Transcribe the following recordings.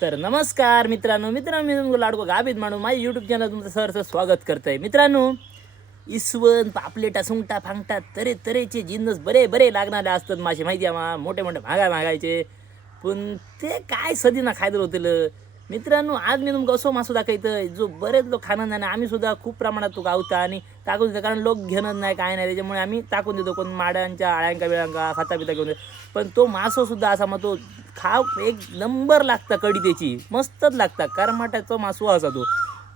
तर नमस्कार मित्रांनो मी तुमचं लाडको गाभीत माणूस माझ्या यूट्यूब चॅनल तुमचं सहर्ष स्वागत करतंय. मित्रांनो, इसवण पापलेटा सुंगटा फांगटा तऱ्हेचे जिन्नस बरे बरे लागणारे असतात मासे माहिती आहे मा मोठे मोठे मागायचे पण ते काय सदीना खायला होतं. मित्रांनो, आज मी तुमका असो मासू दाखवतोय जो बरेच लोक खाणं नाही. आम्ही सुद्धा खूप प्रमाणात तो गावता आणि टाकून देतो कारण लोक घेणंच नाही काय नाही, त्याच्यामुळे आम्ही टाकून देतो. कोण माड्यांच्या आळ्यांका वेळांका खाता पिता घेऊन पण तो मासो सुद्धा असा मग तो खाव एक नंबर लागता. कडी त्याची मस्तच लागता. करमाटाचा मासू असा तो.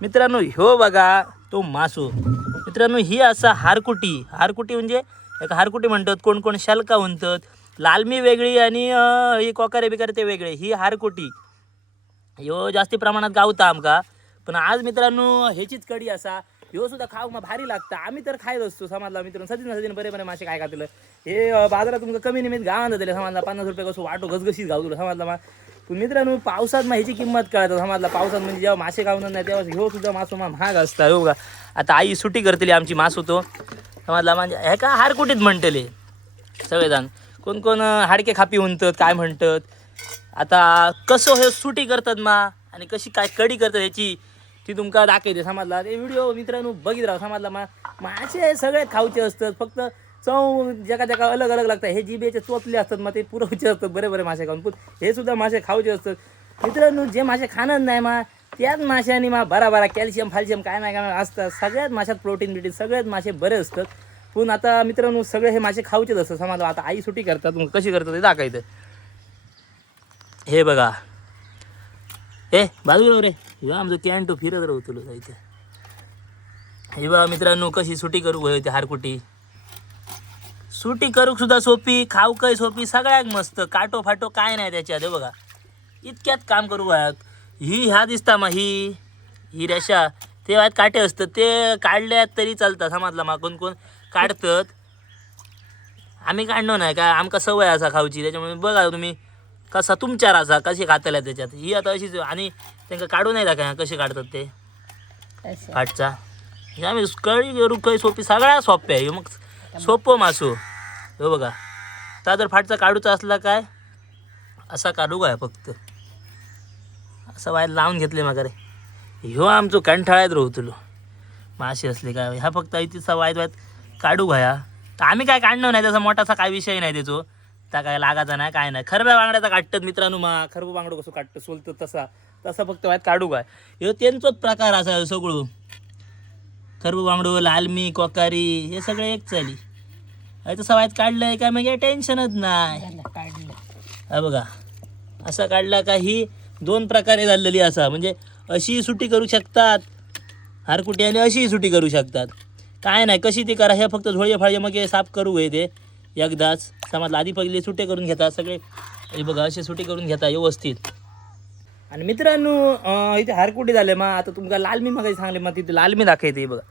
मित्रांनो, ह्यो बघा तो मासू. मित्रांनो, ही असा हारकुटी म्हणजे एक हारकुटी म्हणतात, कोण कोण शलका म्हणतात. लालमी वेगळी आणि ही कोकारे बिकारे ते वेगळे. ही हारकुटी ह्यो जास्ती प्रमाणात गावता आमका. पण आज मित्रांनो ह्याचीच कडी असा. ह्यो सुद्धा खाऊ मग भारी लागता. आम्ही तर खायच असतो समाजला. मित्रांनो, सदीन बरे बरे मासे काय खातलं हे बाजारात तुमका कमी निमित्त गावानं दिले समाजला 50 रुपये कसं वाटो घसघशीत गाव तुला समाजला मग. पण मित्रांनो, पावसात मग ह्याची किंमत कळतं समाजला. पावसात म्हणजे जेव्हा मासे गावणार नाही तेव्हा ह्यो सुद्धा मासो मग महाग असता. हो का, आता आई सुट्टी करतली आमची मासू तो समाजला. म्हणजे हे का हारकुटीत म्हणतले सगळेजण. कोण कोण हाडके खापी म्हणतात काय म्हणतात. आता कसं हे सुटी करतात मा आणि कशी काय कडी करतात ह्याची ती तुमका दाखवते समाजला. ते व्हिडिओ मित्रांनो बघित राहा समाजला. मासे सगळे खाऊचे असतात, फक्त चव जगा अलग अलग लागतात. हे जिबेचे चोचले असतात मग ते पुरवचे असतात बरे बरे मासे खाऊन. पण हे सुद्धा मासे खाऊचे असतात. मित्रांनो, जे मासे खाणंच नाही मा त्याच माशांनी बरा कॅल्शियम फाल्शियम काय नाही काय असतात. सगळ्यात माशात प्रोटीन सगळ्यात मासे बरे असतात. पण आता मित्रांनो सगळे हे मासे खाऊचेच असतात समाजला. आता आई सुटी करतात मग कशी करतात ते दाखवायचं. हे बघा, हे बाजूला रे आमचं कॅन्टो फिरत राहू तुला जायचं. हे बघा मित्रांनो, कशी सुटी करू होते हारकुटी. सुटी करूक सुद्धा सोपी, खाऊ काय सोपी, सगळ्यात मस्त. काटो फाटो काय नाही त्याच्यात. हे बघा, इतक्यात काम करू वयात. ह्या दिसता मग ही रेषा ते वयात काटे असतात, ते काढल्यात तरी चालतात समाजला. मग कोण कोण काढतात, आम्ही काढणं नाही काय, आमका सवय असा खाऊची. त्याच्यामुळे बघा तुम्ही कसा तुमच्यावर असा कशी खातल्या त्याच्यात. ही आता अशीच आणि त्यांना काढू नाही दाखवा कसे काढतात ते फाटचा. आम्ही कळी करू काही सोपी, सगळ्या सोप्या आहे मग सोपं मासू. हो बघा, आता जर फाटचा काढूचा असला काय असा काढू काय फक्त असं वायर लावून घेतले मग रे. ह्यो आमचो कंठाळ्यात राहतलो मासे असले काय. ह्या फक्त तिचा वायत काढू घ्या. तर आम्ही काय काढणं नाही, त्याचा मोठासा काय विषय नाही त्याचो. त्या काय लागायचा नाही काय नाही. खरब्या बांगड्याचा काढतात मित्रांनो. खरबं बांगडं कसं काढतं सोलतं तसा फक्त वायत काढू काय. ह्यो त्यांचोच प्रकार असा सगळं. खरबं बांगडं लालमी कोकारी हे सगळे एक चाली. तसं वायत काढलंय काय मग टेन्शनच नाही. हा बघा, असा काढला का ही दोन प्रकारे झालेली असा. म्हणजे अशी सुटी करू शकतात हारकुटी आणि अशी सुटी करू शकतात. काय नाही कशी ती करा. हे फक्त झोळे फाळे मग हे साफ करू हे ते एकदाच समाजला. आधी पहिले सुटे करून घेतात सगळे. हे बघा, असे सुटे करून घेतात व्यवस्थित. आणि मित्रांनो, इथे हारकुटी झाले मग. आता तुमका लालमी मग सांगले मग तिथे लालमी दाखवते. बघा,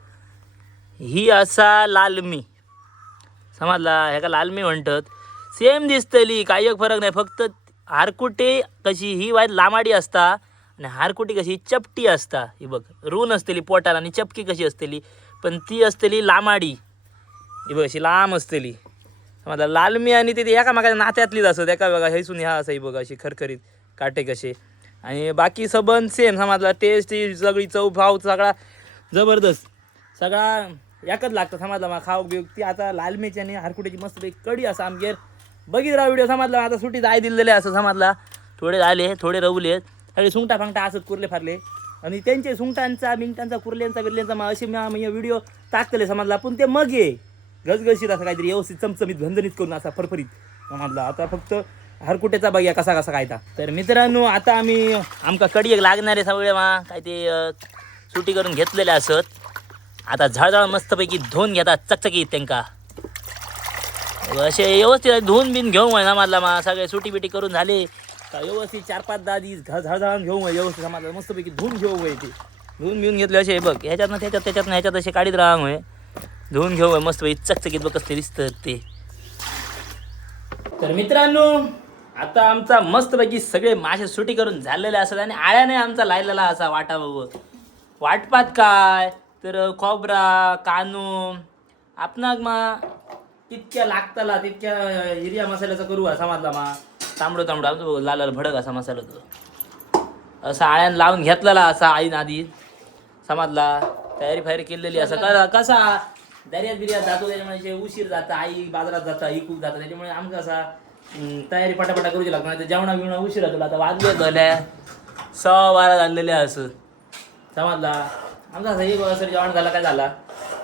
ही असा लालमी समजला. ह्या लालमी म्हणतात. सेम दिसतली, काही एक फरक नाही. फक्त हारकुटी कशी ही वाईट लांबाडी असता आणि हारकुटी कशी चपटी असता. ही बघ, रून असतेली पोटाला आणि चपकी कशी असतेली, पण ती असतेली लांबाडी. ही बघ अशी लांब असतेली समजला. लालमी आणि ते एका मागाच्या नात्यातलीच असत. एका बघा हेसून ह्या असं बघा अशी खरखरीत काटे कसे. आणि बाकी सबंध सेम समजला. टेस्ट ही सगळी चव भाव सगळा जबरदस्त सगळा एकच लागतं समजला. मग खाऊ बिऊ ती आता लालमीची आणि हारकुटीची मस्त कडी असं आमगेर बघित राहा व्हिडिओ समजला. आता सुटी जाय दिलेले असं समजला. थोडे आले थोडे रवले सगळे सुंगटा फांगटा असत कुरले फारले. आणि त्यांचे सुंगटांचा मिंगटांचा कुरल्यांचा बिरल्यांचा मग असे मी व्हिडिओ टाकतले समजला. पण ते मग ये घसघशीत असं काहीतरी व्यवस्थित चमचमीत झणझणीत करून असा फरफरीत समजला. आता फक्त हारकुट्याचा बघूया कसा कायता. तर मित्रांनो, आता आम्ही आमका कडी एक लागणारे सगळे काय ते सुटी करून घेतलेले असत. आता झळझळ मस्तपैकी धुवून घेतात चकचकीत त्यांका. असे व्यवस्थित धुवून बिन घेऊन वय समजला. सगळे सुटी बिटी करून झाले का व्यवस्थित 4-5 दिवस झळझळून घेऊन वय व्यवस्थित समजला. मस्तपैकी धुवून घेऊ वय ते धुवून बिवून घेतले असे. बघ ह्याच्यातनं त्याच्यातनं ह्याच्यात असे काढीत राहा वय धुवून घेऊ वय मस्तपैकी चकचकीत. बघ कसं दिसतं ते. तर मित्रांनो, आता आमचा मस्तपैकी सगळे मासे सुटी करून झालेले असतात आणि आळ्याने आमचा लायलेला असा वाटा बाबा. वाटपात काय तर खोबरा कानू आपणाक तितक्या लागताला तितक्या हिरव्या मसाल्याचा करू समजला. तांबडं आमचं लाल भडक असा मसाला तो असा आळ्यान लावून घेतलेला असा आईन आधी समाजला तयारी फायरी केलेली असं कसा दर्यात बिर्यात जातो त्याच्यामुळे उशीर जाता आई बाजारात जाता ही खूप जातं त्याच्यामुळे आमचं असा तयारी पटापटा करूची लागणार तर जेवणा बिवणा उशीर होतो आता वाजले झाल्या 6:12 झालेल्या असं समजला आमचा असं 1 वाजता जेवण झाला काय झाला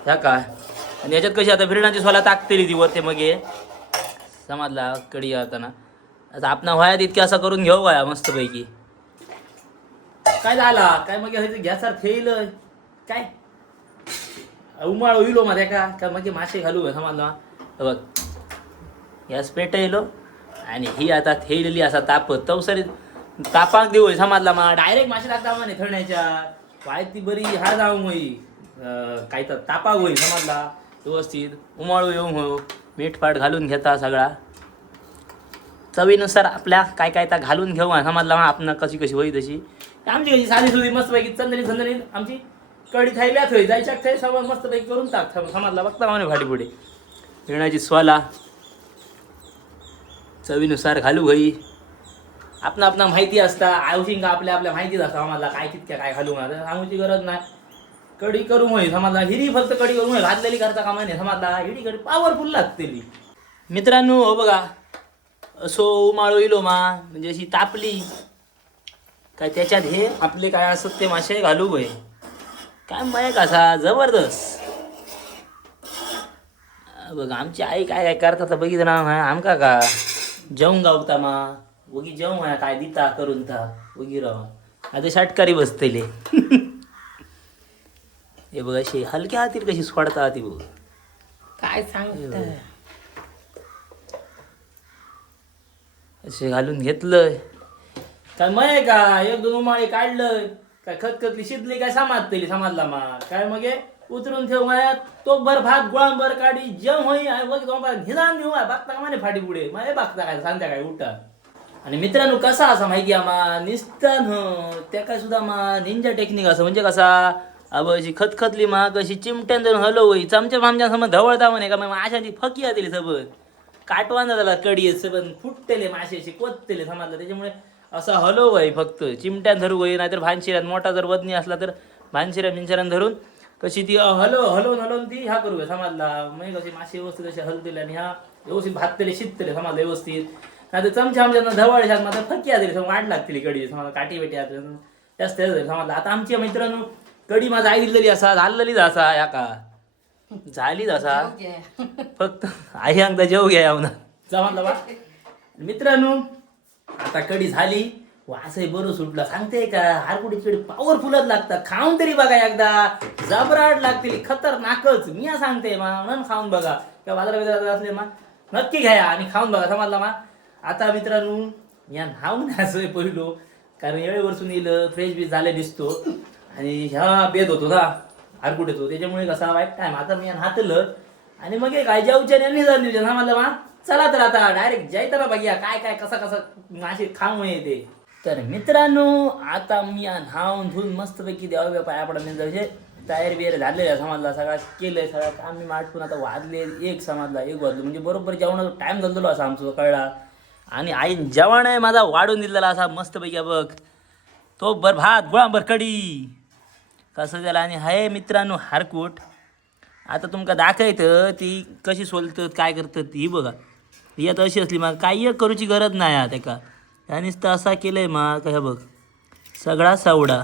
ह्या काय आणि याच्यात कशी आता बिर्याणाची सोला टाकतेली ती वर ते मग समजला कडी होताना आता आपण व्हायात इतके असं करून घेऊ वया मस्तपैकी काय झाला काय मग गॅसवर फेल काय उमाळ होईलो मध्ये का मग मासे घालू समजला बघ गॅस पेटयलो आणि ही आता थेलेली असा तापत तवसरी तापाक देऊ समजला मग डायरेक्ट मासे टाकता म्हणे थळण्याच्या पाय ती बरी हा जाऊ मई काय तर तापा होईल समजला व्यवस्थित उमाळू येऊ हो मीठ पाट घालून घेता सगळा चवीनुसार आपल्या काय काय तर घालून घेऊ समजला मग आपण कशी होई तशी आमची कशी साधी सुधी मस्तपैकी चंदनी आमची कडी थाईल्यात होई जायच्या थाई सगळं मस्तपैकी करून टाक समजला बघता म्हणे भाडी पुढे पिण्याची स्वाला चवीनुसार घालू होई आपणा माहिती असता आयुषिंग आपल्या माहितीच असता आम्हाला काय कितक्या काय घालू मला सांगूची गरज नाही कडी करू होई समजला हिरी फक्त कडी करू होई घातलेली करता कामा नाही समजला हिरी कडी पॉवरफुल लागतेली मित्रांनो हो बघा असो उमाळो इलो मा म्हणजे अशी तापली काय त्याच्यात हे आपले काय असत ते मासे घालू होय काय मय कसा जबरदस्त बघ आमची आई काय काय करतात बघितलं ना आमका का जेवून गावता मा वगी जेवण काय दिता करून था वगी राव आता षटकारी बसतले हे बघ अशी हलक्या हातीर कशी सोडता ती बघ काय सांगत असे घालून घेतलंय काय मय का 1-2 उमाळे काढलंय काय खतखतली शिजली काय समाजतली समाजला मा काय मग उतरून ठेव माया तो भर भात गुळांबर काढी जेव होई निदान देऊ बघता का माने फाटी पुढे मग बघता काय संध्याकाळी उठा आणि मित्रांनो कसा असा माहिती आम्हा निस्तान त्या काय सुद्धा मा निंजा टेक्निक असं म्हणजे कसा अब अशी खतखतली मा कशी चिमट्यान जाऊन हलवई चमच्या भामच्या समज धवळता म्हणे का मग माशांची फकी आली सबन काटवाना झाला कडी सबन फुटतेले माशाची कोततेले समजलं त्याच्यामुळे असं हलवय फक्त चिमट्यान धरू होई नाहीतर भानशिऱ्यात मोठा जर वजनी असला तर भानशिऱ्यान धरून कशी ती हलवून ती ह्या करू समजला मग कशी मासे व्यवस्थित असे हलतेले आणि ह्या व्यवस्थित भाततेले शिजतेले समजलं व्यवस्थित नाही तर चमच्या आमच्या धवळशात मात्र फकी आली वाट लागतील कडी समजा काठी बेटी जास्त समजलं आता आमच्या मित्रांनो कडी माझा आईलेली असा झालेलीच असा या का झालीच असा फक्त आई अंगदा जेव घ्या ना समजला बा मित्रांनो आता कडी झाली वासही बरं सुटला सांगते का हारकुडी कडी पॉवरफुलच लागतात खाऊन तरी बघा एकदा जबराट लागतील खतरनाकच मी सांगते म्हणून खाऊन बघा किंवा बाजारात असले नक्की घ्या आणि खाऊन बघा समजला आता मित्रांनो या नाहून असं पहिलो कारण वेळेवरसून येईल फ्रेश बीज झाले दिसतो आणि ह्या बेद होतो ना हारकुट येतो त्याच्यामुळे कसा वाईट टाइम आता मी हातलं आणि मग काय जेवच्या यांनी जाऊन दिवच्या समजलं चला तर आता डायरेक्ट जायचं ना बघूया काय कसा मासे खाऊन येते तर मित्रांनो आता मी न्हावून धुवून मस्तपैकी देवा पाया पडा म्हणजे तयारी बियारी झालेल्या समजला सगळं केलंय सगळं काम मी माटकून आता वाजले 1 समजला 1 वाजलो म्हणजे बरोबर जेवणाचा टाइम झालेलो असा आमचा कळला आणि आई जेवण आहे माझा वाढून दिलेला असा मस्तपैकी बघ तो भात गुळांबर कडी कसं झालं आणि हाय मित्रांनो हारकूट आता तुमका दाखवायचं ती कशी सोलतात काय करतात ही बघा ही आता अशी असली मग काही करूची गरज नाही आता का त्यानेच तर असा केलंय मग काय बघ सगळा सावडा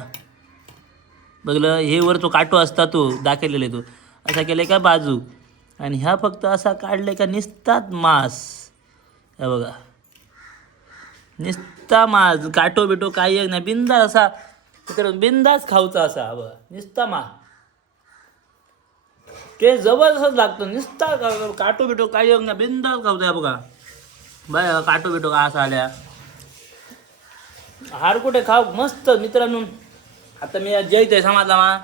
बघलं हे वर तो काटो असता तो दाखवलेला तो असा केलाय का बाजू आणि ह्या फक्त असा काढलाय का निसतात मांस हे बघा निस्ता मांस काटो बिटो काही एक नाही बिंदास असा बिंदास खाऊचा असा बघा निस्ता मा ते जबरदस्त लागतो निस्ता काटो बिटो काही एक नाही बिंदास खाऊचा बघा बाय काटो बिटो का असा आल्या हार कुठे खाऊ मस्त मित्रांनो आता मी जैत समाजला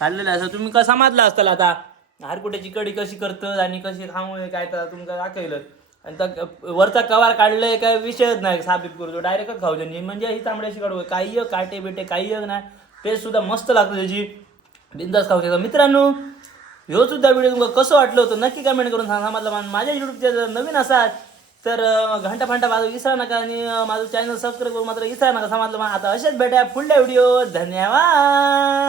खाल्लेलं असं तुम्ही का समाजला असताल आता हारकुट्याची कडी कशी करतात आणि कशी खाऊ काय तर तुमका दाखवलं आणि त्या वरचा कवार काढलंय काय विषयच नाही साबीत करतो डायरेक्टच खाऊचे म्हणजे ही तांबड्याची काढू काही काटे बिटे काही नाही टेस्ट सुद्धा मस्त लागतो त्याची बिंदास खाऊ शकता मित्रांनो ह्यो सुद्धा व्हिडिओ तुमका कसं वाटलं होतं नक्की कमेंट करून सांगा मला माझ्या यूट्यूबच्या जर नवीन असाल तर घंटा फंटा वाजू विसरा नका आणि माझं चॅनल सबस्क्राईब करून मात्र विसरा नका समजलं मग आता असेच भेटा पुढल्या व्हिडिओ धन्यवाद.